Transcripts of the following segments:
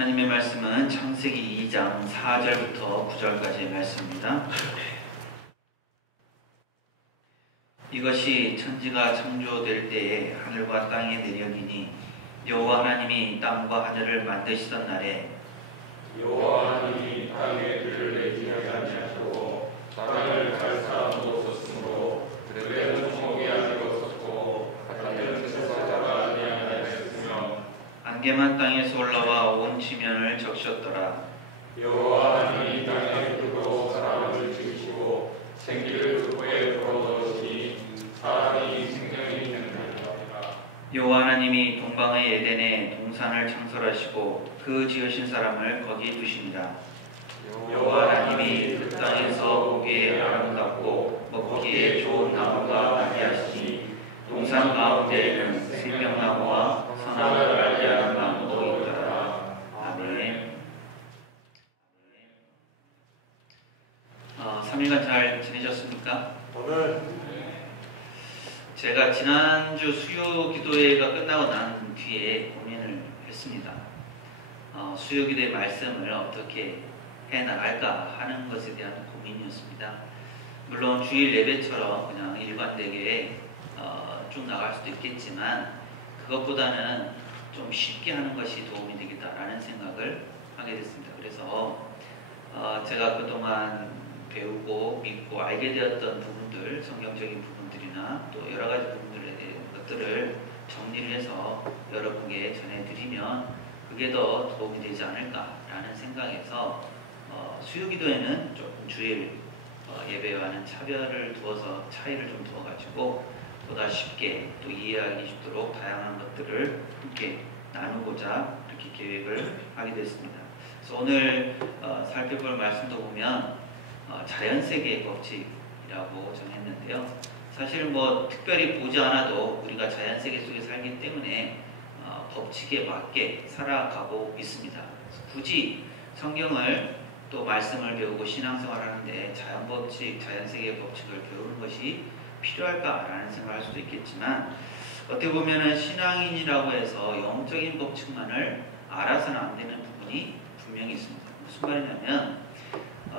하나님의 말씀은 창세기 2장 4절부터 9절까지의 말씀입니다. 이것이 천지가 창조될 때에 하늘과 땅의 내력이니 여호와 하나님이 땅과 하늘을 만드시던 날에 여호와 하나님이 땅에 들을 내지 아니하시고 땅을 갈 사람도 없었으므로 그때는 성이 아니었었고 하늘은 세상자가 아니하였으며 안개만 땅에서 올라와 온 지면을 적셨더라. 여호와 하나님이 땅에 두고 사람을 지으시고 생기를 그 코에 불어넣으시니 사람이 생명이 있는 자니라. 여호와 하나님이 동방의 에덴에 동산을 창설하시고 그 지으신 사람을 거기 두시니라. 여호와 하나님이 그 땅에서 보기에 아름답고 먹기에 좋은 나무가 나게 하시니 동산 가운데에는 생명나무와 선악을 알게 하는 나무도 있더라. 아멘. 3일간 잘 지내셨습니까? 오늘 제가 지난주 수요 기도회가 끝나고 난 뒤에 고민을 했습니다. 수요 기도의 말씀을 어떻게 해나갈까 하는 것에 대한 고민이었습니다. 물론 주일 예배처럼 그냥 일관되게 쭉 나갈 수도 있겠지만 그것보다는 좀 쉽게 하는 것이 도움이 되겠다라는 생각을 하게 됐습니다. 그래서 제가 그동안 배우고 믿고 알게 되었던 부분들, 성경적인 부분들이나 또 여러 가지 부분들에 대한 것들을 정리를 해서 여러분께 전해드리면 그게 더 도움이 되지 않을까라는 생각에서 수요기도에는 조금 주일 예배와는 차별을 두어서 차이를 좀 두어가지고 보다 쉽게 또 이해하기 쉽도록 다양한 것들을 함께 나누고자 이렇게 계획을 하게 됐습니다. 그래서 오늘 살펴볼 말씀도 보면 자연세계의 법칙이라고 정했는데요. 사실 뭐 특별히 보지 않아도 우리가 자연세계 속에 살기 때문에 법칙에 맞게 살아가고 있습니다. 굳이 성경을 또 말씀을 배우고 신앙생활을 하는데 자연법칙, 자연세계의 법칙을 배우는 것이 필요할까라는 생각을 할 수도 있겠지만 어떻게 보면 신앙인이라고 해서 영적인 법칙만을 알아서는 안 되는 부분이 분명히 있습니다. 무슨 말이냐면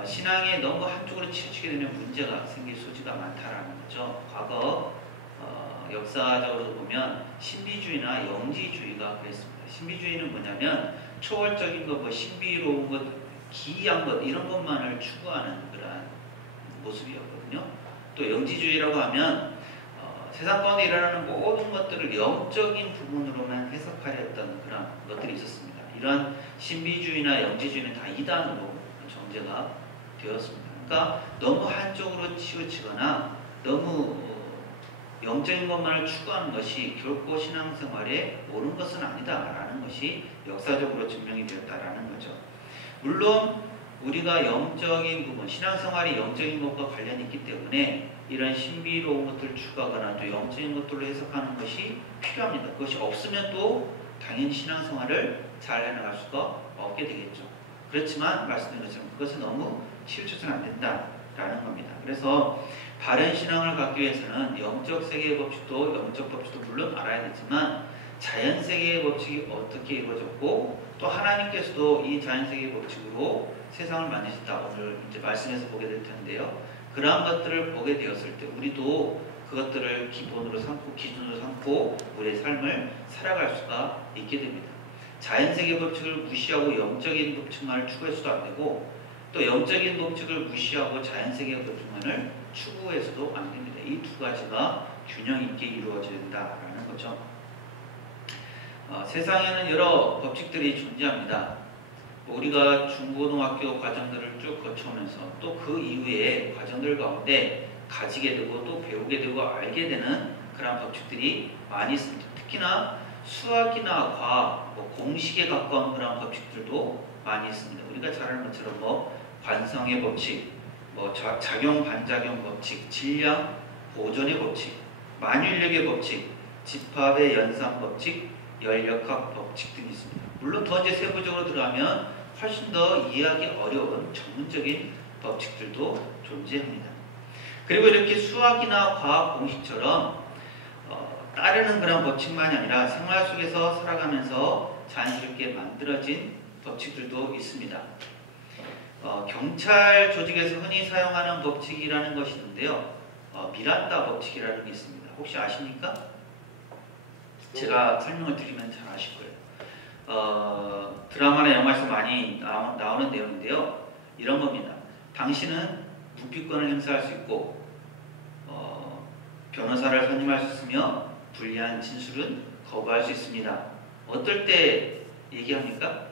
신앙에 너무 한쪽으로 치우치게 되는 문제가 생길 소지가 많다라는 거죠. 과거 역사적으로 보면 신비주의나 영지주의가 그랬습니다. 신비주의는 뭐냐면 초월적인 것, 신비로운 것, 기이한 것 이런 것만을 추구하는 그런 모습이었거든요. 또 영지주의라고 하면 세상 가운데 일어나는 모든 것들을 영적인 부분으로만 해석하려 했던 그런 것들이 있었습니다. 이런 신비주의나 영지주의는 다 이단으로 정제가 되었습니다. 그러니까 너무 한쪽으로 치우치거나 너무 영적인 것만을 추구하는 것이 결코 신앙생활에 옳은 것은 아니다라는 것이 역사적으로 증명이 되었다라는 거죠. 물론 우리가 영적인 부분, 신앙생활이 영적인 것과 관련이 있기 때문에 이런 신비로운 것들을 추구하거나 또 영적인 것들로 해석하는 것이 필요합니다. 그것이 없으면 또 당연히 신앙생활을 잘 해나갈 수가 없게 되겠죠. 그렇지만 말씀드린 것처럼 그것은 너무 치우쳐서는 안 된다라는 겁니다. 그래서 바른 신앙을 갖기 위해서는 영적 세계의 법칙도 영적 법칙도 물론 알아야겠지만 자연세계의 법칙이 어떻게 이루어졌고 또 하나님께서도 이 자연세계의 법칙으로 세상을 만드셨다. 오늘 이제 말씀에서 보게 될 텐데요. 그러한 것들을 보게 되었을 때 우리도 그것들을 기본으로 삼고 기준으로 삼고 우리의 삶을 살아갈 수가 있게 됩니다. 자연세계의 법칙을 무시하고 영적인 법칙만을 추구해서도 안 되고 또 영적인 법칙을 무시하고 자연세계의 법칙만을 추구해서도 안 됩니다. 이 두 가지가 균형 있게 이루어져야 된다라는 거죠. 세상에는 여러 법칙들이 존재합니다. 우리가 중고등학교 과정들을 쭉 거쳐오면서 또 그 이후에 과정들 가운데 가지게 되고 또 배우게 되고 알게 되는 그런 법칙들이 많이 있습니다. 특히나 수학이나 과학, 공식에 가까운 그런 법칙들도 많이 있습니다. 우리가 잘 아는 것처럼 관성의 법칙, 작용 반작용 법칙, 질량 보존의 법칙, 만율력의 법칙, 집합의 연산 법칙, 열역학 법칙 등이 있습니다. 물론 더 이제 세부적으로 들어가면 훨씬 더 이해하기 어려운 전문적인 법칙들도 존재합니다. 그리고 이렇게 수학이나 과학 공식처럼 따르는 그런 법칙만이 아니라 생활 속에서 살아가면서 자연스럽게 만들어진 법칙들도 있습니다. 경찰 조직에서 흔히 사용하는 법칙이라는 것이 있는데요. 미란다 법칙이라는 게 있습니다. 혹시 아십니까? 제가 설명을 드리면 잘 아실 거예요. 드라마나 영화에서 많이 나오는 내용인데요. 이런 겁니다. 당신은 묵비권을 행사할 수 있고 변호사를 선임할 수 있으며 불리한 진술은 거부할 수 있습니다. 어떨 때 얘기합니까?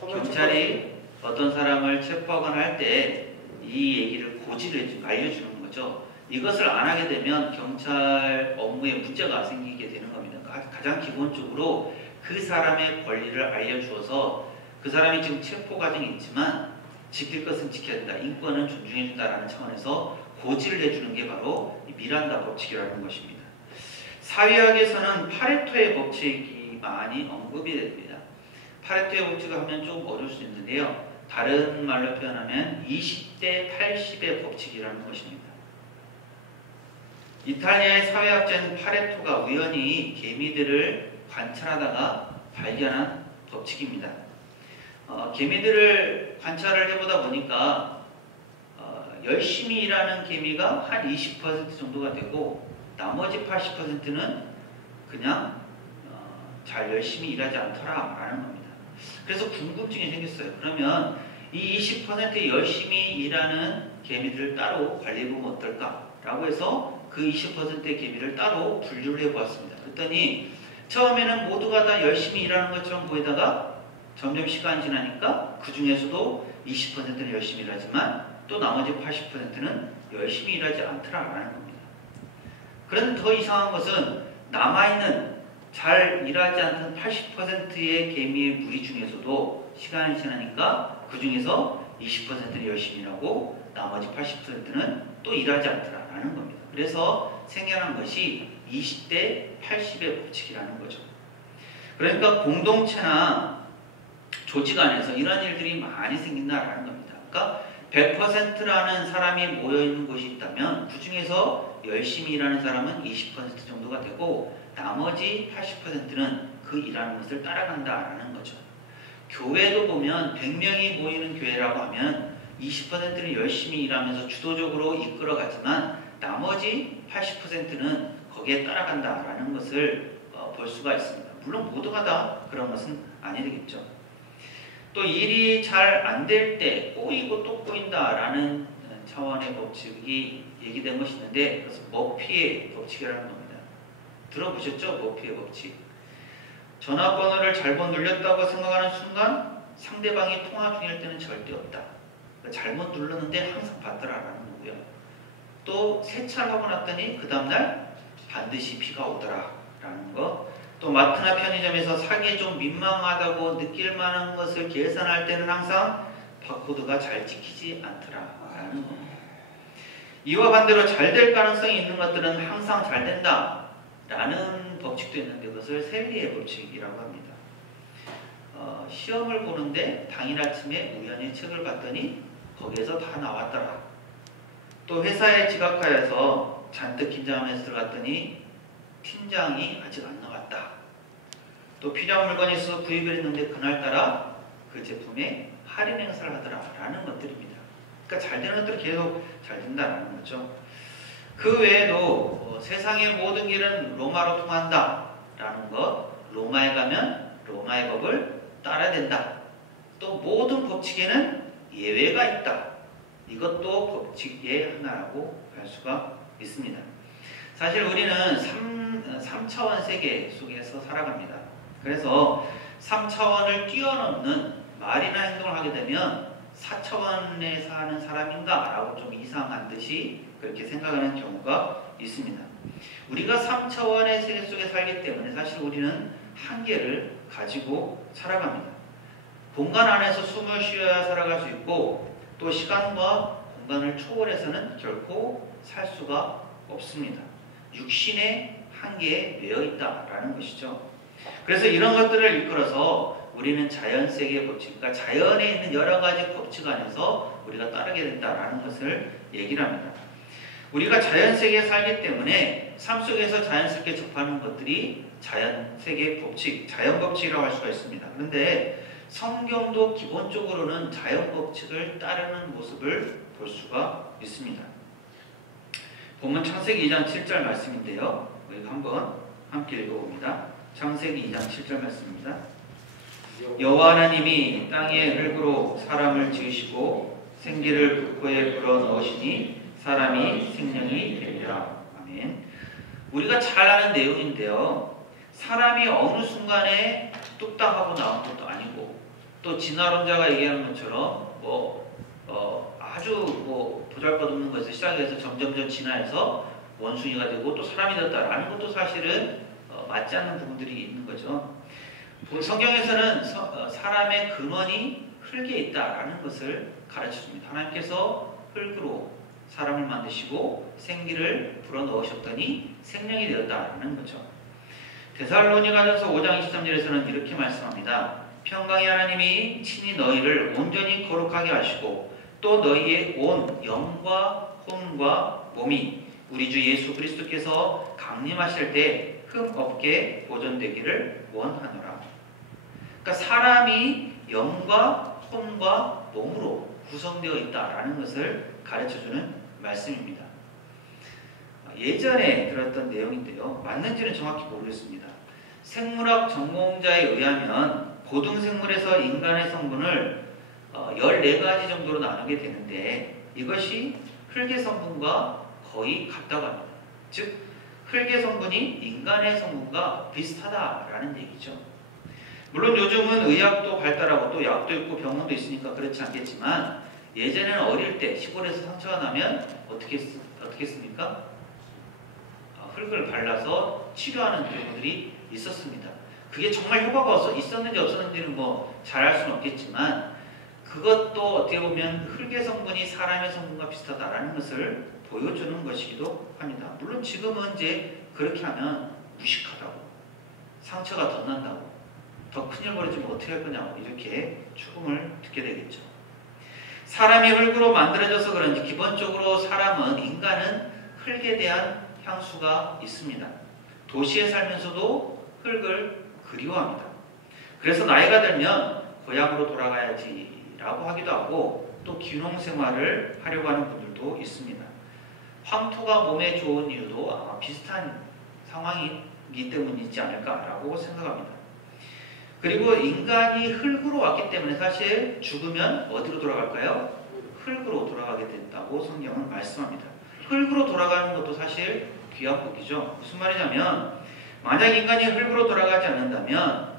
경찰이 어떤 사람을 체포하거나 할 때 이 얘기를 고지를 알려주는 거죠. 이것을 안 하게 되면 경찰 업무에 문제가 생기게 되는 겁니다. 가장 기본적으로 그 사람의 권리를 알려주어서 그 사람이 지금 체포 과정이 있지만 지킬 것은 지켜야 된다. 인권은 존중해 준다라는 차원에서 고지를 해주는 게 바로 미란다 법칙이라는 것입니다. 사회학에서는 파레토의 법칙이 많이 언급이 됩니다. 파레토의 법칙을 하면 좀 어려울 수 있는데요. 다른 말로 표현하면 20대 80의 법칙이라는 것입니다. 이탈리아의 사회학자인 파레토가 우연히 개미들을 관찰하다가 발견한 법칙입니다. 개미들을 관찰을 해보다 보니까 열심히 일하는 개미가 한 20% 정도가 되고 나머지 80%는 그냥 잘 열심히 일하지 않더라라는 겁니다. 그래서 궁금증이 생겼어요. 그러면 이 20% 열심히 일하는 개미들을 따로 관리해보면 어떨까라고 해서 그 20%의 개미를 따로 분류를 해보았습니다. 그랬더니 처음에는 모두가 다 열심히 일하는 것처럼 보이다가 점점 시간이 지나니까 그 중에서도 20%는 열심히 일하지만 또 나머지 80%는 열심히 일하지 않더라라는 겁니다. 그런데 더 이상한 것은 남아있는 잘 일하지 않던 80%의 개미의 무리 중에서도 시간이 지나니까 그 중에서 20%는 열심히 일하고 나머지 80%는 또 일하지 않더라라는 겁니다. 그래서 생겨난 것이 20대 80의 법칙이라는 거죠. 그러니까 공동체나 조직 안에서 이런 일들이 많이 생긴다라는 겁니다. 그러니까 100%라는 사람이 모여있는 곳이 있다면 그 중에서 열심히 일하는 사람은 20% 정도가 되고 나머지 80%는 그 일하는 것을 따라간다라는 거죠. 교회도 보면 100명이 모이는 교회라고 하면 20%는 열심히 일하면서 주도적으로 이끌어가지만 나머지 80%는 거기에 따라간다라는 것을 볼 수가 있습니다. 물론 모두가 다 그런 것은 아니겠죠. 또 일이 잘 안 될 때 꼬이고 또 꼬인다라는 차원의 법칙이 얘기된 것이 있는데 그래서 머피의 법칙이라는 겁니다. 들어보셨죠? 머피의 법칙. 전화번호를 잘못 눌렸다고 생각하는 순간 상대방이 통화 중일 때는 절대 없다. 잘못 눌렀는데 항상 받더라라는 거고요. 또 세차를 하고 났더니 그 다음날 반드시 비가 오더라라는 거. 또 마트나 편의점에서 사기에 좀 민망하다고 느낄 만한 것을 계산할 때는 항상 바코드가 잘 찍히지 않더라라는 겁니다. 이와 반대로 잘 될 가능성이 있는 것들은 항상 잘 된다라는 법칙도 있는데 그것을 셀리의 법칙이라고 합니다. 시험을 보는데 당일 아침에 우연히 책을 봤더니 거기에서 다 나왔더라. 또 회사에 지각하여서 잔뜩 긴장하면서 들어갔더니 팀장이 아직 안 나왔다. 또 필요한 물건이 있어서 구입을 했는데 그날따라 그 제품에 할인 행사를 하더라라는 것들입니다. 그러니까 잘 되는 것들은 계속 잘 된다라는 거죠. 그 외에도 세상의 모든 길은 로마로 통한다라는 것, 로마에 가면 로마의 법을 따라야 된다. 또 모든 법칙에는 예외가 있다. 이것도 법칙의 하나라고 할 수가 있습니다. 사실 우리는 3차원 세계 속에서 살아갑니다. 그래서 3차원을 뛰어넘는 말이나 행동을 하게 되면 4차원에 사는 사람인가? 라고 좀 이상한 듯이 그렇게 생각하는 경우가 있습니다. 우리가 3차원의 세계 속에 살기 때문에 사실 우리는 한계를 가지고 살아갑니다. 공간 안에서 숨을 쉬어야 살아갈 수 있고 또 시간과 공간을 초월해서는 결코 살 수가 없습니다. 육신의 한계에 매여 있다라는 것이죠. 그래서 이런 것들을 이끌어서 우리는 자연세계의 법칙, 그러니까 자연에 있는 여러 가지 법칙 안에서 우리가 따르게 된다라는 것을 얘기를 합니다. 우리가 자연세계에 살기 때문에 삶 속에서 자연스럽게 접하는 것들이 자연세계 법칙, 자연법칙이라고 할 수가 있습니다. 그런데 성경도 기본적으로는 자연법칙을 따르는 모습을 볼 수가 있습니다. 본문 창세기 2장 7절 말씀인데요. 우리 한번 함께 읽어봅니다. 창세기 2장 7절 말씀입니다. 여호와 하나님이 땅의 흙으로 사람을 지으시고 생기를 그 코에 불어넣으시니 사람이 생명이 되리라. 아멘. 우리가 잘 아는 내용인데요. 사람이 어느 순간에 뚝딱 하고 나온 것도 아니고 또 진화론자가 얘기하는 것처럼 아주 보잘것없는 것에서 시작해서 점점점 진화해서 원숭이가 되고 또 사람이 됐다라는 것도 사실은 맞지 않는 부분들이 있는 거죠. 성경에서는 사람의 근원이 흙에 있다라는 것을 가르쳐줍니다. 하나님께서 흙으로 사람을 만드시고 생기를 불어넣으셨더니 생명이 되었다는 거죠. 데살로니가전서 5장 23절에서는 이렇게 말씀합니다. 평강의 하나님이 친히 너희를 온전히 거룩하게 하시고 또 너희의 온 영과 혼과 몸이 우리 주 예수 그리스도께서 강림하실 때 흠없게 보존되기를 원하노라. 그러니까 사람이 영과 혼과 몸으로 구성되어 있다라는 것을 가르쳐주는 말씀입니다. 예전에 들었던 내용인데요. 맞는지는 정확히 모르겠습니다. 생물학 전공자에 의하면 고등생물에서 인간의 성분을 14가지 정도로 나누게 되는데 이것이 흙의 성분과 거의 같다고 합니다. 즉 흙의 성분이 인간의 성분과 비슷하다라는 얘기죠. 물론 요즘은 의학도 발달하고 또 약도 있고 병원도 있으니까 그렇지 않겠지만 예전에는 어릴 때 시골에서 상처가 나면 어떻게 했습니까? 흙을 발라서 치료하는 경우들이 있었습니다. 그게 정말 효과가 있었는지 없었는지는 잘 알 수는 없겠지만 그것도 어떻게 보면 흙의 성분이 사람의 성분과 비슷하다라는 것을 보여주는 것이기도 합니다. 물론 지금은 이제 그렇게 하면 무식하다고, 상처가 더 난다고, 더 큰일 벌어지면 어떻게 할 거냐고 이렇게 추궁을 듣게 되겠죠. 사람이 흙으로 만들어져서 그런지 기본적으로 인간은 흙에 대한 향수가 있습니다. 도시에 살면서도 흙을 그리워합니다. 그래서 나이가 들면 고향으로 돌아가야지라고 하기도 하고 또 귀농생활을 하려고 하는 분들도 있습니다. 황토가 몸에 좋은 이유도 아마 비슷한 상황이기 때문이지 않을까라고 생각합니다. 그리고 인간이 흙으로 왔기 때문에 사실 죽으면 어디로 돌아갈까요? 흙으로 돌아가게 된다고 성경은 말씀합니다. 흙으로 돌아가는 것도 사실 귀한 복이죠. 무슨 말이냐면 만약 인간이 흙으로 돌아가지 않는다면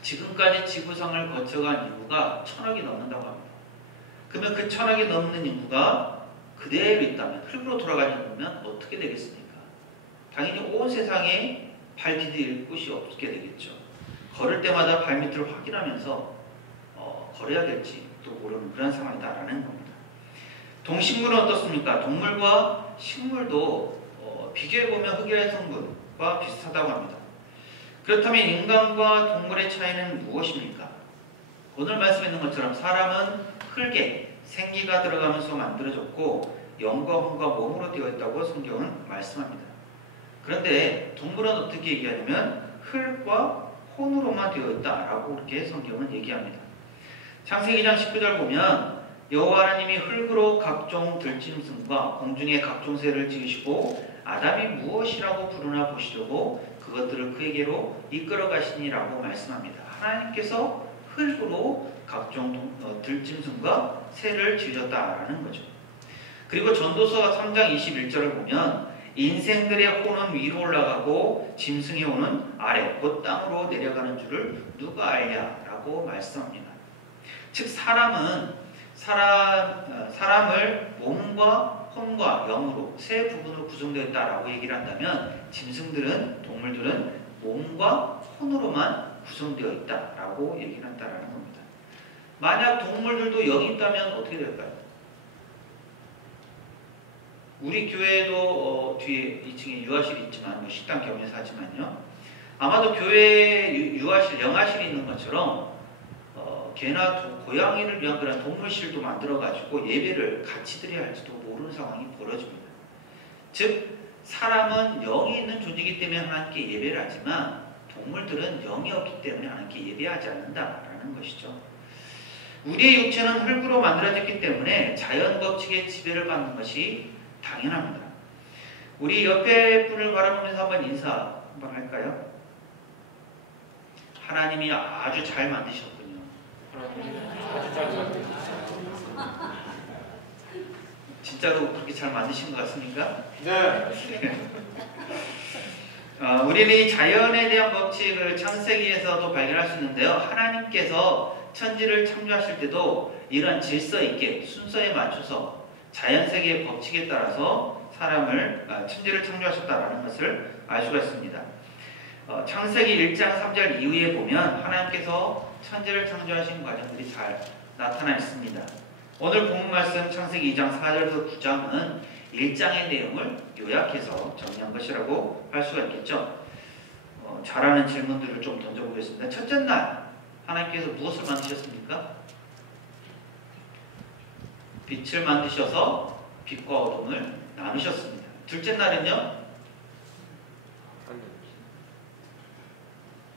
지금까지 지구상을 거쳐간 인구가 1000억이 넘는다고 합니다. 그러면 그 1000억이 넘는 인구가 그대로 있다면 흙으로 돌아가지 않으면 어떻게 되겠습니까? 당연히 온 세상에 발 디딜 곳이 없게 되겠죠. 걸을 때마다 발밑을 확인하면서 걸어야 될지 또 모르는 그런 상황이다라는 겁니다. 동식물은 어떻습니까? 동물과 식물도 비교해보면 흙의 성분과 비슷하다고 합니다. 그렇다면 인간과 동물의 차이는 무엇입니까? 오늘 말씀에 있는 것처럼 사람은 흙에 생기가 들어가면서 만들어졌고 영과 혼과 몸으로 되어 있다고 성경은 말씀합니다. 그런데 동물은 어떻게 얘기하냐면 흙과 혼으로만 되어 있다라고 그렇게 성경은 얘기합니다. 창세기 2장 19절 보면 여호와 하나님이 흙으로 각종 들짐승과 공중의 각종 새를 지으시고 아담이 무엇이라고 부르나 보시려고 그것들을 그에게로 이끌어 가시니라고 말씀합니다. 하나님께서 흙으로 각종 들짐승과 새를 지으셨다라는 거죠. 그리고 전도서 3장 21절을 보면 인생들의 혼은 위로 올라가고 짐승의 혼은 아래 곧 땅으로 내려가는 줄을 누가 알랴라고 말씀합니다. 즉 사람을 몸과 혼과 영으로 세 부분으로 구성되어 있다라고 얘기를 한다면 동물들은 몸과 혼으로만 구성되어 있다라고 얘기를 한다라는 겁니다. 만약 동물들도 영이 있다면 어떻게 될까요? 우리 교회도 뒤에 2층에 유아실이 있지만 식당 겸해서 하지만요. 아마도 교회에 유아실, 영아실이 있는 것처럼 개나 고양이를 위한 그런 동물실도 만들어가지고 예배를 같이 드려야 할지도 모르는 상황이 벌어집니다. 즉 사람은 영이 있는 존재이기 때문에 하나님께 예배를 하지만 동물들은 영이 없기 때문에 하나님께 예배하지 않는다라는 것이죠. 우리의 육체는 흙으로 만들어졌기 때문에 자연 법칙에 지배를 받는 것이 당연합니다. 우리 옆에 분을 바라보면서 한번 인사 한번 할까요? 하나님이 아주 잘 만드셨군요. 진짜로 그렇게 잘 만드신 것 같습니까? 네. 우리는 이 자연에 대한 법칙을 창세기에서도 발견할 수 있는데요. 하나님께서 천지를 창조하실 때도 이런 질서 있게 순서에 맞춰서 자연세계의 법칙에 따라서 천지를 창조하셨다는 것을 알 수가 있습니다. 창세기 1장 3절 이후에 보면 하나님께서 천지를 창조하신 과정들이 잘 나타나 있습니다. 오늘 본문 말씀 창세기 2장 4절에서 9장은 1장의 내용을 요약해서 정리한 것이라고 할 수가 있겠죠. 잘하는 질문들을 좀 던져보겠습니다. 첫째 날 하나님께서 무엇을 만드셨습니까? 빛을 만드셔서 빛과 어둠을 나누셨습니다. 둘째 날은요?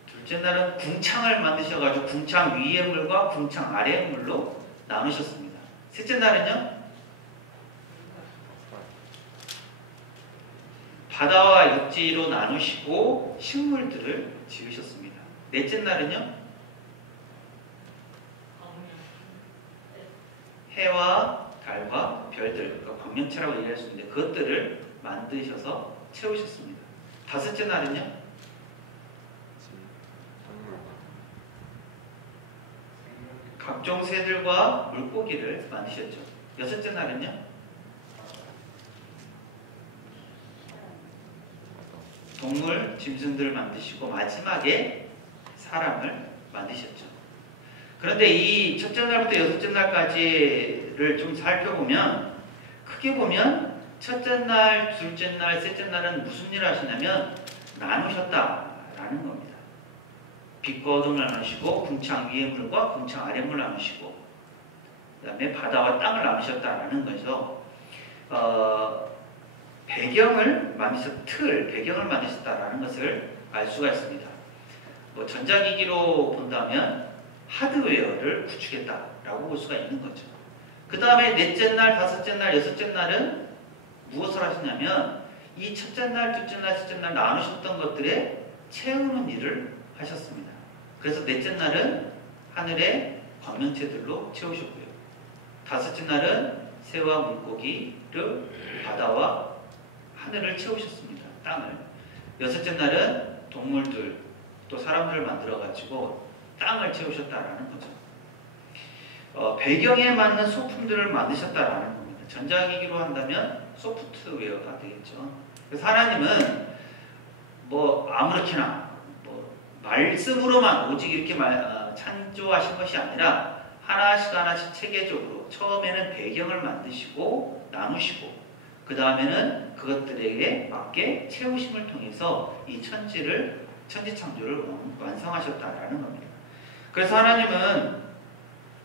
둘째 날은 궁창을 만드셔가지고 궁창 위의 물과 궁창 아래의 물로 나누셨습니다. 셋째 날은요? 바다와 육지로 나누시고 식물들을 지으셨습니다. 넷째 날은요? 해와 달과 별들, 그러니까 광명체라고 얘기할 수 있는데 그것들을 만드셔서 채우셨습니다. 다섯째 날은요? 각종 새들과 물고기를 만드셨죠. 여섯째 날은요? 동물, 짐승들을 만드시고 마지막에 사람을 만드셨죠. 그런데 이 첫째 날부터 여섯째 날까지를 좀 살펴보면 크게 보면 첫째 날, 둘째 날, 셋째 날은 무슨 일을 하시냐면 나누셨다라는 겁니다. 빛과 어둠을 나누시고 궁창 위의 물과 궁창 아래 물을 나누시고 그 다음에 바다와 땅을 나누셨다라는 거죠. 배경을 만드셨다라는 것을 알 수가 있습니다. 전자기기로 본다면 하드웨어를 구축했다라고 볼 수가 있는 거죠. 그 다음에 넷째 날, 다섯째 날, 여섯째 날은 무엇을 하시냐면 이 첫째 날, 둘째 날, 셋째 날 나누셨던 것들에 채우는 일을 하셨습니다. 그래서 넷째 날은 하늘의 광명체들로 채우셨고요. 다섯째 날은 새와 물고기를 바다와 하늘을 채우셨습니다. 땅을. 여섯째 날은 동물들 또 사람들을 만들어가지고 땅을 채우셨다라는 거죠. 배경에 맞는 소품들을 만드셨다라는 겁니다. 전자기기로 한다면 소프트웨어가 되겠죠. 그래서 하나님은 아무렇게나 말씀으로만 오직 이렇게 창조하신 것이 아니라 하나씩 체계적으로 처음에는 배경을 만드시고 나누시고 그 다음에는 그것들에게 맞게 채우심을 통해서 이 천지 창조를 완성하셨다라는 겁니다. 그래서 하나님은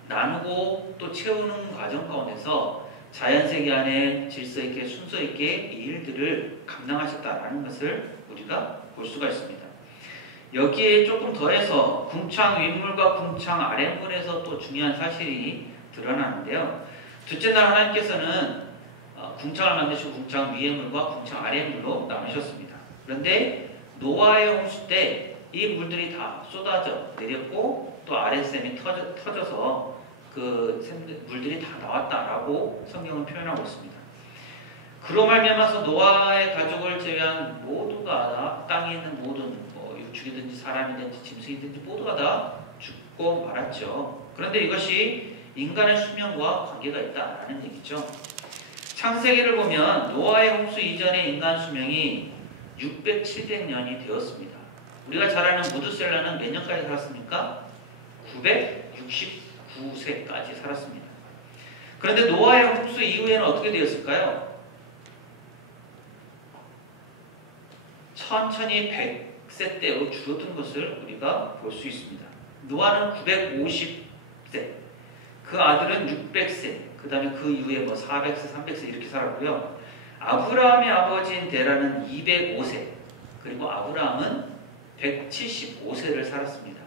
나누고 또 채우는 과정 가운데서 자연세계 안에 질서 있게 순서 있게 이 일들을 감당하셨다라는 것을 우리가 볼 수가 있습니다. 여기에 조금 더해서 궁창 윗물과 궁창 아랫물에서 또 중요한 사실이 드러나는데요. 둘째 날 하나님께서는 궁창을 만드시고 궁창 위의 물과 궁창 아래의 물로 나누셨습니다. 그런데 노아의 홍수 때 이 물들이 다 쏟아져 내렸고 또 아랫샘이 터져서 그 물들이 다 나왔다라고 성경은 표현하고 있습니다. 그로 말미암아서 노아의 가족을 제외한 모두가 다 땅에 있는 모든 육축이든지 사람이든지 짐승이든지 모두가 다 죽고 말았죠. 그런데 이것이 인간의 수명과 관계가 있다라는 얘기죠. 창세기를 보면 노아의 홍수 이전의 인간 수명이 600, 700년이 되었습니다. 우리가 잘 아는 무드셀라는 몇 년까지 살았습니까? 969세까지 살았습니다. 그런데 노아의 홍수 이후에는 어떻게 되었을까요? 천천히 100세 때로 줄어든 것을 우리가 볼 수 있습니다. 노아는 950세, 그 아들은 600세, 그 다음에 그 이후에 400세, 300세 이렇게 살았고요. 아브라함의 아버지인 데라는 205세, 그리고 아브라함은 175세를 살았습니다.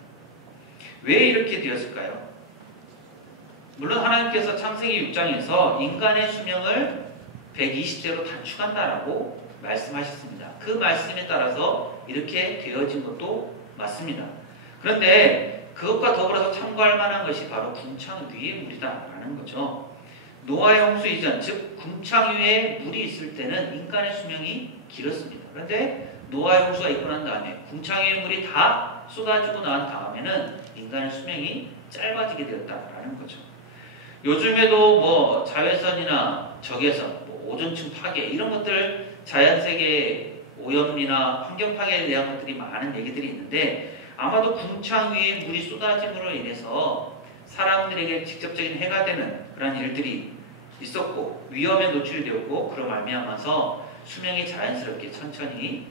왜 이렇게 되었을까요? 물론 하나님께서 창세기 6장에서 인간의 수명을 120세로 단축한다라고 말씀하셨습니다. 그 말씀에 따라서 이렇게 되어진 것도 맞습니다. 그런데 그것과 더불어서 참고할 만한 것이 바로 궁창 위에 물이다라는 거죠. 노아의 홍수 이전, 즉 궁창 위에 물이 있을 때는 인간의 수명이 길었습니다. 그런데 노아의 홍수가 있고 난 다음에 궁창 위에 물이 다 쏟아지고 난 다음에는 인간의 수명이 짧아지게 되었다라는 거죠. 요즘에도 뭐 자외선이나 적외선, 뭐 오존층 파괴 이런 것들, 자연세계 오염이나 환경 파괴에 대한 것들이 많은 얘기들이 있는데, 아마도 궁창 위에 물이 쏟아짐으로 인해서 사람들에게 직접적인 해가 되는 그런 일들이 있었고 위험에 노출이 되었고, 그로 말미암아서 수명이 자연스럽게 천천히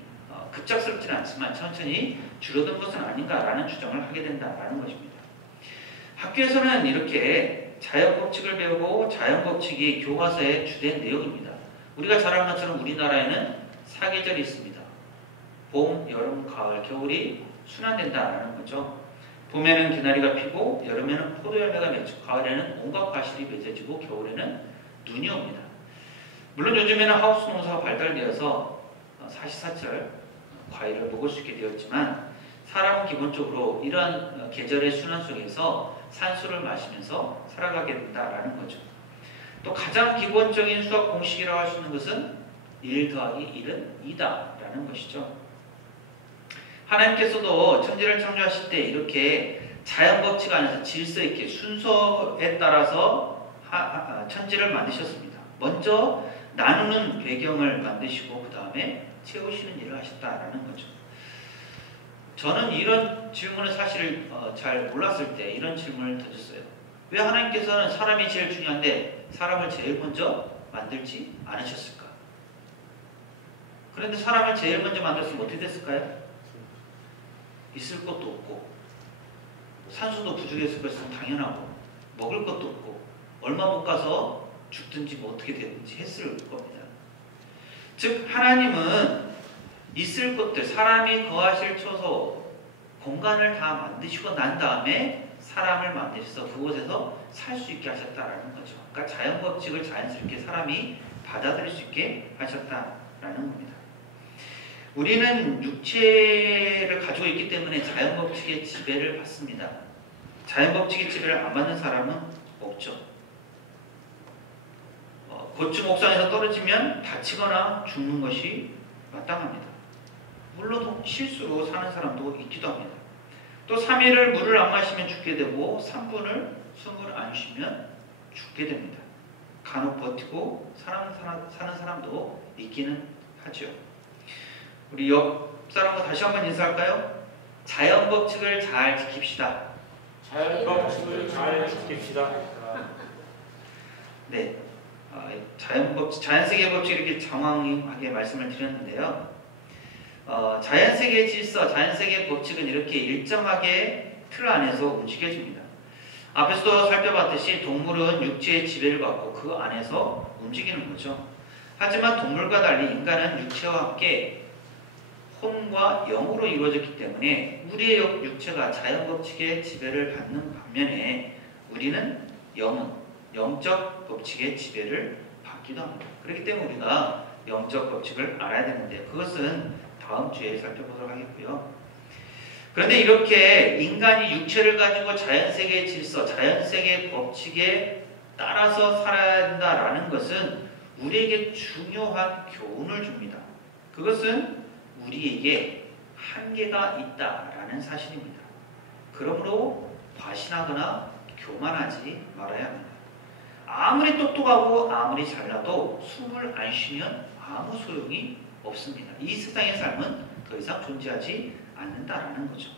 급작스럽지는 않지만 천천히 줄어든 것은 아닌가라는 추정을 하게 된다라는 것입니다. 학교에서는 이렇게 자연법칙을 배우고 자연법칙이 교과서의 주된 내용입니다. 우리가 잘 아는 것처럼 우리나라에는 사계절이 있습니다. 봄, 여름, 가을, 겨울이 순환된다라는 거죠. 봄에는 개나리가 피고, 여름에는 포도열매가 맺히고, 가을에는 온갖 과실이 맺어지고, 겨울에는 눈이 옵니다. 물론 요즘에는 하우스 농사가 발달되어서 사시사철 과일을 먹을 수 있게 되었지만, 사람은 기본적으로 이러한 계절의 순환 속에서 산수를 마시면서 살아가게 된다라는 거죠. 또 가장 기본적인 수학 공식이라고 할 수 있는 것은 1 더하기 1은 2다라는 것이죠. 하나님께서도 천지를 창조하실 때 이렇게 자연법칙 안에서 질서 있게 순서에 따라서 천지를 만드셨습니다. 먼저 나누는 배경을 만드시고 그 다음에 채우시는 일을 하셨다라는 거죠. 저는 이런 질문을 사실 잘 몰랐을 때 이런 질문을 던졌어요. 왜 하나님께서는 사람이 제일 중요한데 사람을 제일 먼저 만들지 않으셨을까? 그런데 사람을 제일 먼저 만들었으면 어떻게 됐을까요? 있을 것도 없고, 산소도 부족했을 것은 당연하고, 먹을 것도 없고, 얼마 못 가서 죽든지 뭐 어떻게 되든지 했을 겁니다. 즉 하나님은 있을 것들, 사람이 거하실 처소, 공간을 다 만드시고 난 다음에 사람을 만드셔서 그곳에서 살 수 있게 하셨다라는 거죠. 그러니까 자연법칙을 자연스럽게 사람이 받아들일 수 있게 하셨다라는 겁니다. 우리는 육체를 가지고 있기 때문에 자연법칙의 지배를 받습니다. 자연법칙의 지배를 안 받는 사람은 없죠. 고층 옥상에서 떨어지면 다치거나 죽는 것이 마땅합니다. 물론 실수로 사는 사람도 있기도 합니다. 또 3일을 물을 안 마시면 죽게 되고 3분을 숨을 안 쉬면 죽게 됩니다. 간혹 버티고 사는 사람도 있기는 하죠. 우리 옆 사람과 다시 한번 인사할까요? 자연법칙을 잘 지킵시다. 자연법칙을 잘 지킵시다. 네, 자연세계 법칙 이렇게 장황하게 말씀을 드렸는데요. 자연세계의 질서, 자연세계의 법칙은 이렇게 일정하게 틀 안에서 움직여집니다. 앞에서도 살펴봤듯이 동물은 육체의 지배를 받고 그 안에서 움직이는 거죠. 하지만 동물과 달리 인간은 육체와 함께 혼과 영으로 이루어졌기 때문에 우리의 육체가 자연법칙의 지배를 받는 반면에 우리는 영은 영적 법칙의 지배를 받기도 합니다. 그렇기 때문에 우리가 영적 법칙을 알아야 되는데 그것은 다음 주에 살펴보도록 하겠고요. 그런데 이렇게 인간이 육체를 가지고 자연세계의 질서, 자연세계의 법칙에 따라서 살아야 한다라는 것은 우리에게 중요한 교훈을 줍니다. 그것은 우리에게 한계가 있다라는 사실입니다. 그러므로 과신하거나 교만하지 말아야 합니다. 아무리 똑똑하고 아무리 잘나도 숨을 안 쉬면 아무 소용이 없습니다. 이 세상의 삶은 더 이상 존재하지 않는다라는 거죠.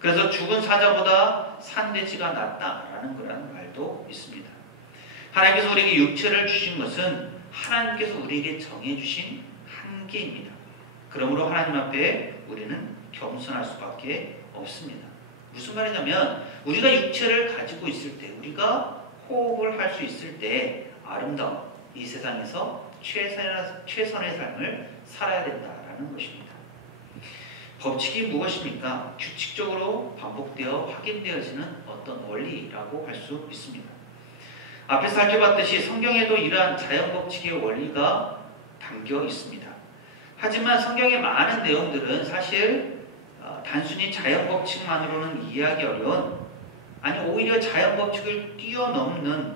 그래서 죽은 사자보다 산 돼지가 낫다라는 그런 말도 있습니다. 하나님께서 우리에게 육체를 주신 것은 하나님께서 우리에게 정해주신 한계입니다. 그러므로 하나님 앞에 우리는 겸손할 수밖에 없습니다. 무슨 말이냐면 우리가 육체를 가지고 있을 때, 우리가 호흡을 할 수 있을 때 아름다움, 이 세상에서 최선의 삶을 살아야 된다라는 것입니다. 법칙이 무엇입니까? 규칙적으로 반복되어 확인되어지는 어떤 원리라고 할 수 있습니다. 앞에 살펴봤듯이 성경에도 이러한 자연법칙의 원리가 담겨 있습니다. 하지만 성경의 많은 내용들은 사실 단순히 자연법칙만으로는 이해하기 어려운, 아니 오히려 자연법칙을 뛰어넘는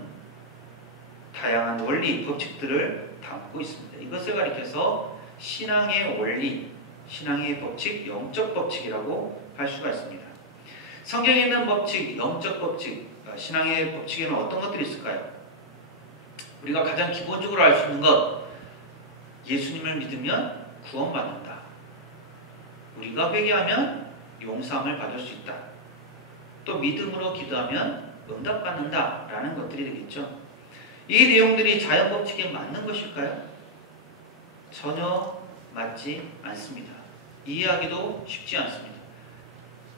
다양한 원리, 법칙들을 담고 있습니다. 이것을 가리켜서 신앙의 원리, 신앙의 법칙, 영적 법칙이라고 할 수가 있습니다. 성경에 있는 법칙, 영적 법칙, 신앙의 법칙에는 어떤 것들이 있을까요? 우리가 가장 기본적으로 알 수 있는 것, 예수님을 믿으면 구원받는다. 우리가 회개하면 용서함을 받을 수 있다. 또 믿음으로 기도하면 응답받는다 라는 것들이 되겠죠. 이 내용들이 자연법칙에 맞는 것일까요? 전혀 맞지 않습니다. 이해하기도 쉽지 않습니다.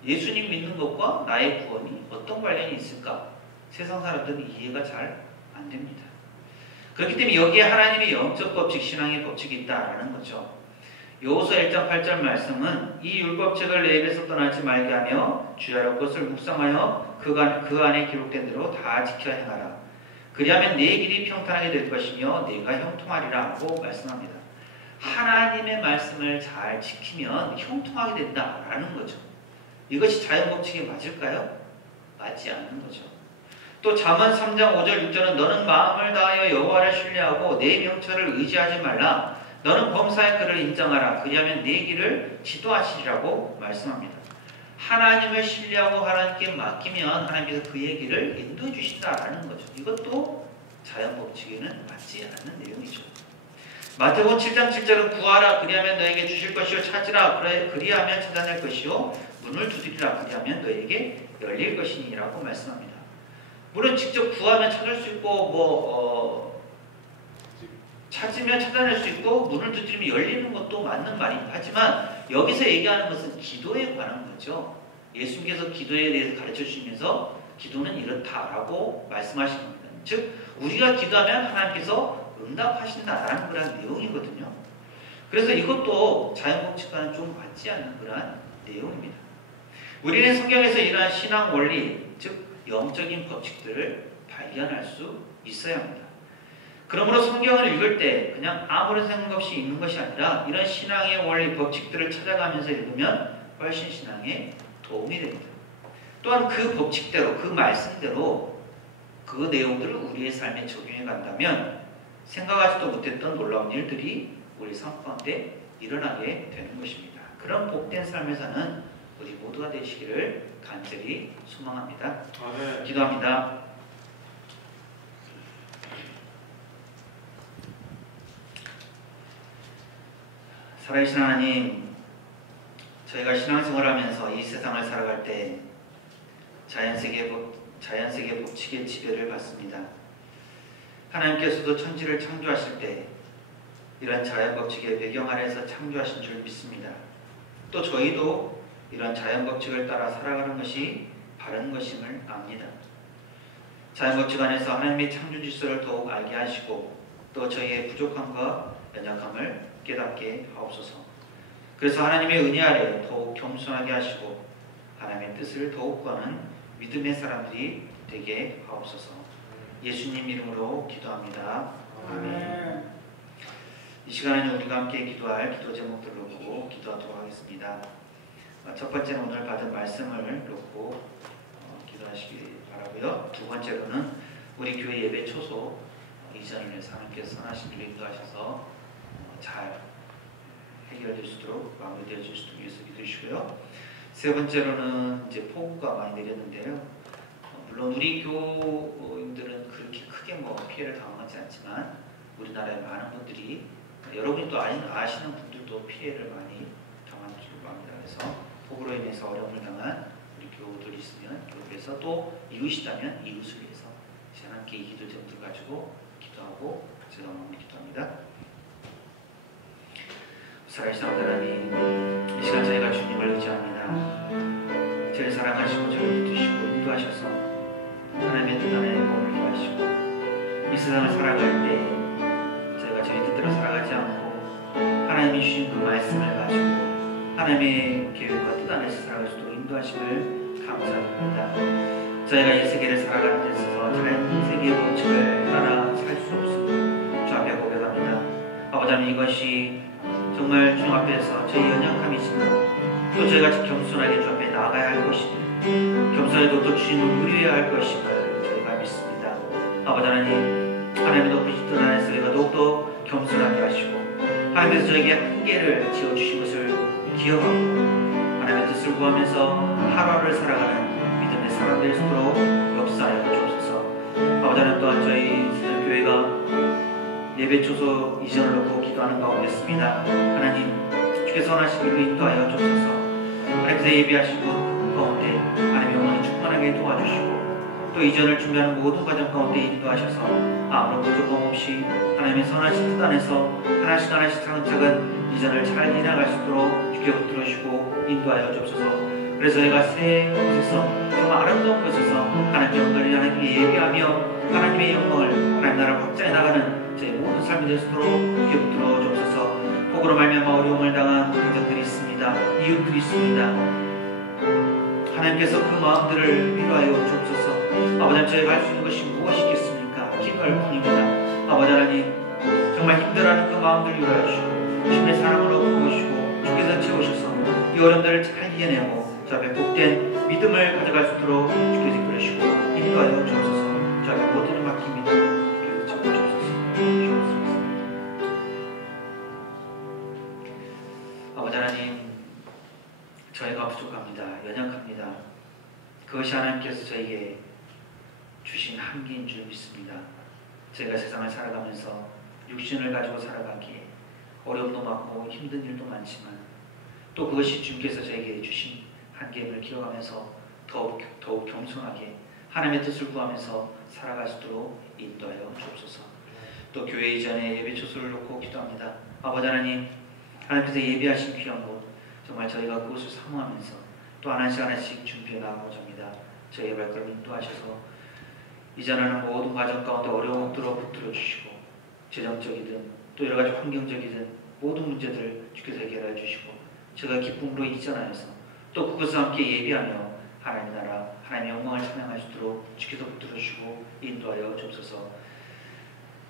예수님 믿는 것과 나의 구원이 어떤 관련이 있을까? 세상 사람들은 이해가 잘 안 됩니다. 그렇기 때문에 여기에 하나님의 영적 법칙, 신앙의 법칙이 있다라는 거죠. 여호수아 1장 8절 말씀은 이 율법책을 내 입에서 떠나지 말게 하며 주야로 것을 묵상하여 그 안에 기록된 대로 다 지켜 행하라. 그리하면 네 길이 평탄하게 될 것이며 네가 형통하리라고 말씀합니다. 하나님의 말씀을 잘 지키면 형통하게 된다라는 거죠. 이것이 자연법칙에 맞을까요? 맞지 않는 거죠. 또 잠언 3장 5절 6절은 너는 마음을 다하여 여호와를 신뢰하고 내 명철을 의지하지 말라. 너는 범사의 그를 인정하라. 그리하면 네 길을 지도하시리라고 말씀합니다. 하나님을 신뢰하고 하나님께 맡기면 하나님께서 그의 길을 인도해 주신다라는 거죠. 이것도 자연법칙에는 맞지 않는 내용이죠. 마태복음 7장 7절은 구하라. 그리하면 너에게 주실 것이요. 찾으라. 그리하면 찾아낼 것이요. 문을 두드리라. 그리하면 너에게 열릴 것이니라고 말씀합니다. 물론 직접 구하면 찾을 수 있고 찾으면 찾아낼 수 있고 문을 두드리면 열리는 것도 맞는 말입니다. 하지만 여기서 얘기하는 것은 기도에 관한 거죠. 예수님께서 기도에 대해서 가르쳐 주시면서 기도는 이렇다라고 말씀하시는 겁니다. 즉 우리가 기도하면 하나님께서 응답하신다라는 그런 내용이거든요. 그래서 이것도 자연법칙과는 좀 맞지 않는 그런 내용입니다. 우리는 성경에서 이러한 신앙 원리, 즉 영적인 법칙들을 발견할 수 있어야 합니다. 그러므로 성경을 읽을 때 그냥 아무런 생각 없이 읽는 것이 아니라 이런 신앙의 원리, 법칙들을 찾아가면서 읽으면 훨씬 신앙에 도움이 됩니다. 또한 그 법칙대로, 그 말씀대로 그 내용들을 우리의 삶에 적용해 간다면 생각하지도 못했던 놀라운 일들이 우리 삶 가운데 일어나게 되는 것입니다. 그런 복된 삶을 사는 우리 모두가 되시기를 간절히 소망합니다. 아멘. 기도합니다. 살아계신 하나님, 저희가 신앙생활을 하면서 이 세상을 살아갈 때 자연세계 법칙의 지배를 받습니다. 하나님께서도 천지를 창조하실 때 이런 자연법칙의 배경 아래에서 창조하신 줄 믿습니다. 또 저희도 이런 자연법칙을 따라 살아가는 것이 바른 것임을 압니다. 자연법칙 안에서 하나님의 창조 질서를 더욱 알게 하시고 또 저희의 부족함과 연약함을 깨닫게 하옵소서. 그래서 하나님의 은혜 아래 더욱 겸손하게 하시고 하나님의 뜻을 더욱 구하는 믿음의 사람들이 되게 하옵소서. 예수님 이름으로 기도합니다. 아멘. 이 시간에는 우리가 함께 기도할 기도 제목들을 놓고 기도하도록 하겠습니다. 첫 번째는 오늘 받은 말씀을 놓고 기도하시기 바라고요. 두 번째로는 우리 교회 예배 초소 이전을 위해서 하나님께서 선하신 일을 인도하셔서 잘 해결될 수 있도록 마무리되어 줄 수 있도록 위해서 기도해 주시고요. 세 번째로는 이제 폭우가 많이 내렸는데요. 물론 우리 교인들은 그렇게 크게 피해를 당하지 않지만 우리나라의 많은 분들이 여러분이 또 아시는 분들도 피해를 많이 당한 줄 압니다. 그래서 폭우로 인해서 어려움을 당한 우리 교우들이 있으면 교회에서 또 이웃이라면 이웃을 위해서 하나님께 이 기도 제목들 가지고 기도하고 제가 마음에 기도합니다. 살아계신 하나님, 이 시간 저희가 주님을 의지합니다. 저희를 사랑하시고 저희를 붙드시고 인도하셔서 하나님의 뜻 안에 머물게 하시고 이 세상을 살아갈 때 저희가 저희 뜻대로 살아가지 않고 하나님이 주신 그 말씀을 가지고 하나님의 계획과 뜻 안에서 살아갈 수 있도록 인도하심을 감사합니다. 저희가 이 세계를 살아가는 데 있어서 다른 세계의 법칙을 따라 살 수 없음을 주 앞에 고백합니다. 아버지 하나님, 이것이 정말 주 앞에서 저희 연약함이지만 또 저희가 겸손하게 주 앞에 나아가야 할 것이며 겸손하게도 또 주님을 의뢰해야 할 것임을 저희가 믿습니다. 아버지 하나님, 하나님의 높으신 뜻 안에서 저희가 더욱더 겸손하게 하시고 하나님께서 저에게 한계를 지어주신 것을 기억하고 하나님의 뜻을 구하면서 하루하루를 살아가는 믿음의 사람 될 수 있도록 역사하여 주옵소서. 아버지 하나님, 또한 저희 교회가 예배초소 이전을 놓고 기도하는 가운데 있습니다. 하나님, 주께서 선하신 일로 인도하여 주옵소서. 하나님께서 예배하시고 그 가운데 하나님의 영혼이 충만하게 도와주시고 또 이전을 준비하는 모든 과정 가운데 인도하셔서 아무런 부족함 없이 하나님의 선하신 뜻 안에서 하나씩 하나씩 차근차근 이전을 잘 이나갈 수 있도록 주께 붙들어주시고 인도하여 주옵소서. 그래서 저희가 새 곳에서 정말 아름다운 곳에서 하나님의 영광을 하나님께 예배하며 하나님의 영광을 하나님 나라를 확장해 나가는 저희 모든 삶이 될 수 있도록 주께 붙들어 주옵소서. 폭우로 말미암아 어려움을 당한 가정들이 있습니다. 이웃들이 있습니다. 하나님께서 그 마음들을 위로하여 주옵소서. 아버지 하나님, 저희가 할 수 있는 것이 무엇이겠습니까? 기도할 뿐입니다. 아버지 하나님, 정말 힘들어하는 그 마음들을 위로하여 주시고 주님의 사랑으로 부으시고 주께서 채우셔서 이 어려움들을 잘 이겨내고 저 앞에 복된 믿음을 가져갈 수 있도록 주께서 이끌으시고 인도하여 주옵소서. 저 앞에 모든 맡깁니다. 주께서 채워주옵소서. 아버지 하나님, 저희가 부족합니다. 연약합니다. 그것이 하나님께서 저에게 주신 한계인 줄 믿습니다. 제가 세상을 살아가면서 육신을 가지고 살아가기에 어려움도 많고 힘든 일도 많지만 또 그것이 주님께서 저에게 주신 한계임을 기억하면서 더욱 겸손하게 하나님의 뜻을 구하면서 살아갈 수 있도록 인도하여 주옵소서. 또 교회 이전에 예배 초소를 놓고 기도합니다. 아버지 하나님, 하나님께서 예배하신 귀한 곳 정말 저희가 그것을 사모하면서 또 하나씩 하나씩 준비해 나가고자 합니다. 저희의 발걸음 인도하셔서 이전하는 모든 과정 가운데 어려움 없도록 붙들어 주시고 재정적이든 또 여러 가지 환경적이든 모든 문제들 주께서 해결해 주시고 제가 기쁨으로 이전하여서 또 그것과 함께 예배하며 하나님 나라 하나님의 영광을 찬양할 수 있도록 주께서 붙들어 주시고 인도하여 주옵소서.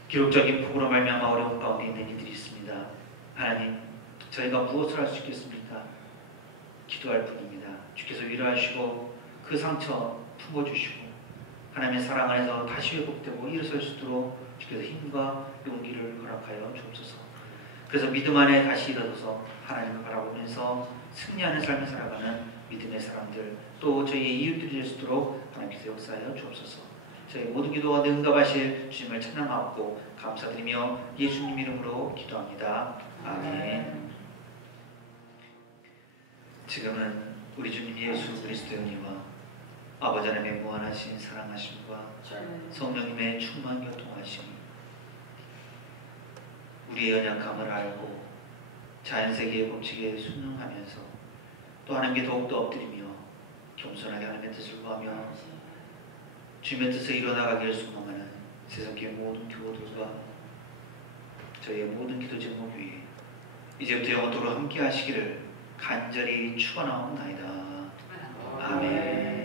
기록적인 폭우로 말미암아 어려운 가운데 있는 이들이 있습니다. 하나님, 저희가 무엇을 할 수 있겠습니까? 기도할 뿐입니다. 주께서 위로하시고 그 상처 품어주시고 하나님의 사랑 안에서 다시 회복되고 일어설 수 있도록 주께서 힘과 용기를 허락하여 주옵소서. 그래서 믿음 안에 다시 일어서서 하나님을 바라보면서 승리하는 삶을 살아가는 믿음의 사람들 또 저희의 이웃들이 될 수 있도록 하나님께서 역사하여 주옵소서. 저희 모든 기도가 응답하실 주님을 찬양하고 감사드리며 예수님 이름으로 기도합니다. 아멘. 지금은 우리 주님 예수 그리스도의 은혜와 아버지 하나님의 무한하신 사랑하심과 성령님의 충만 교통하심, 우리의 연약함을 알고 자연세계의 법칙에 순응하면서 또 하나님께 더욱더 엎드리며 겸손하게 하나님의 뜻을 구하며 주님의 뜻을 이뤄나가기를 소망하는 세상의 모든 교우들과 저희의 모든 기도 제목 위에 이제부터 영원토록 함께 하시기를 간절히 축원하옵나이다. 아멘.